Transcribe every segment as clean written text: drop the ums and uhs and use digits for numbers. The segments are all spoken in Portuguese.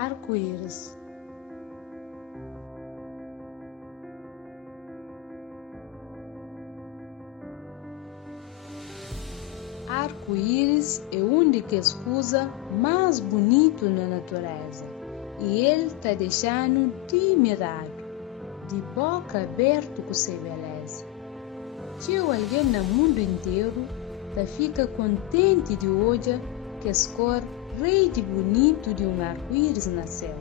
Arco-íris. Arco-íris é única coisa mais bonito na natureza e ele está deixando de mirado, de boca aberta com sua beleza. Se alguém no mundo inteiro tá fica contente de olhar que a cor rei de bonito de arco-íris na céu.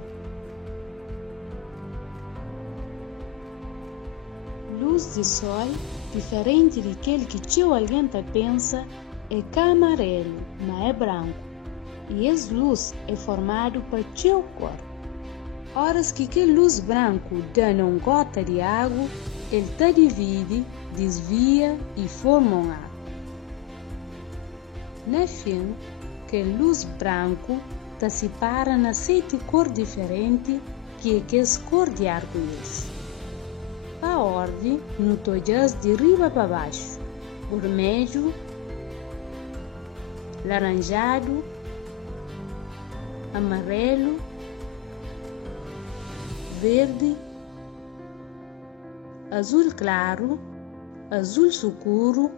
Luz de sol, diferente daquele que alguém tá pensa, é amarelo, mas é branco. E essa luz é formado por cor. Horas que luz branco dá uma gota de água, ele tá divide, desvia e forma um arco. No fim, que luz branco tá separa na 7 cores diferentes que é as cor de arco-íris. A ordem no todas de riba para baixo: vermelho, laranjado, amarelo, verde, azul claro, azul escuro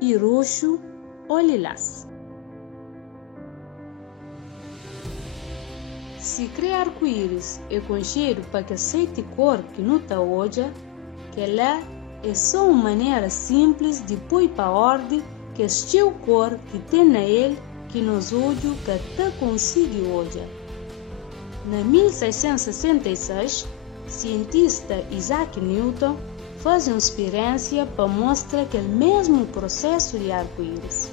e roxo ou lilás. Se criar arco-íris é com cheiro para que 7 cores que não está hoje, que lá é só uma maneira simples de pôr para a ordem que este cor que tem na ele que nos olhos que até consegue hoje. Na 1666, cientista Isaac Newton faz uma experiência para mostrar que é o mesmo processo de arco-íris.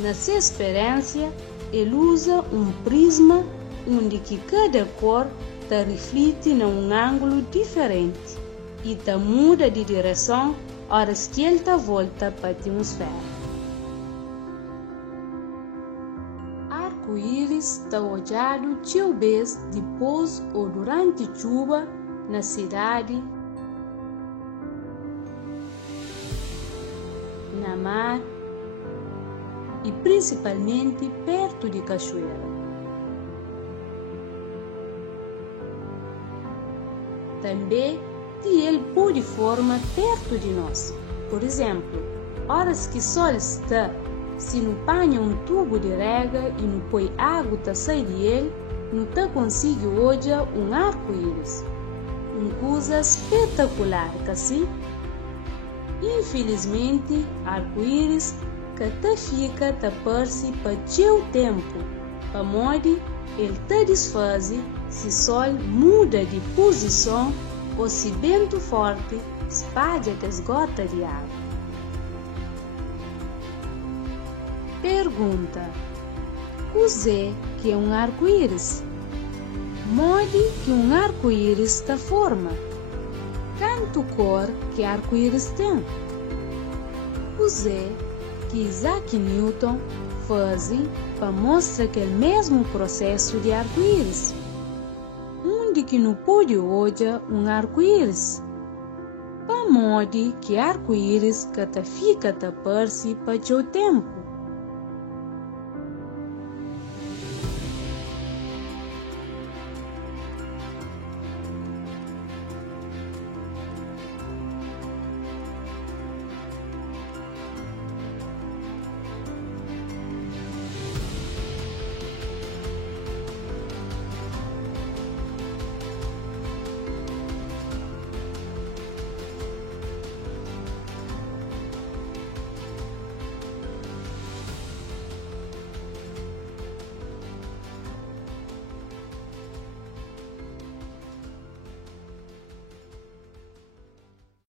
Nessa experiência, ele usa um prisma onde que cada cor está reflete em um ângulo diferente e está muda de direção horas que ele está volta para a atmosfera. Arco-íris está olhado talvez depois ou durante chuva na cidade, na mar e principalmente perto de cachoeira. Também ele pode formar perto de nós. Por exemplo, horas que o sol está, se não apanha um tubo de rega e não põe água para sair dele, não tá consegue olhar um arco-íris. Uma coisa espetacular, assim? Infelizmente, arco-íris que até fica a tapar-se para o tempo, para modo ele te desfaz se o sol muda de posição ou se vento forte espalha as gotas de água. Pergunta: o que é um arco-íris? Modo que um arco-íris está forma? Quanto cor que arco-íris tem? O que Isaac Newton faz para mostrar que é o mesmo processo de arco-íris. Onde que não pode olhar um arco-íris? Para modo que arco-íris que fica a tapar-se para o tempo.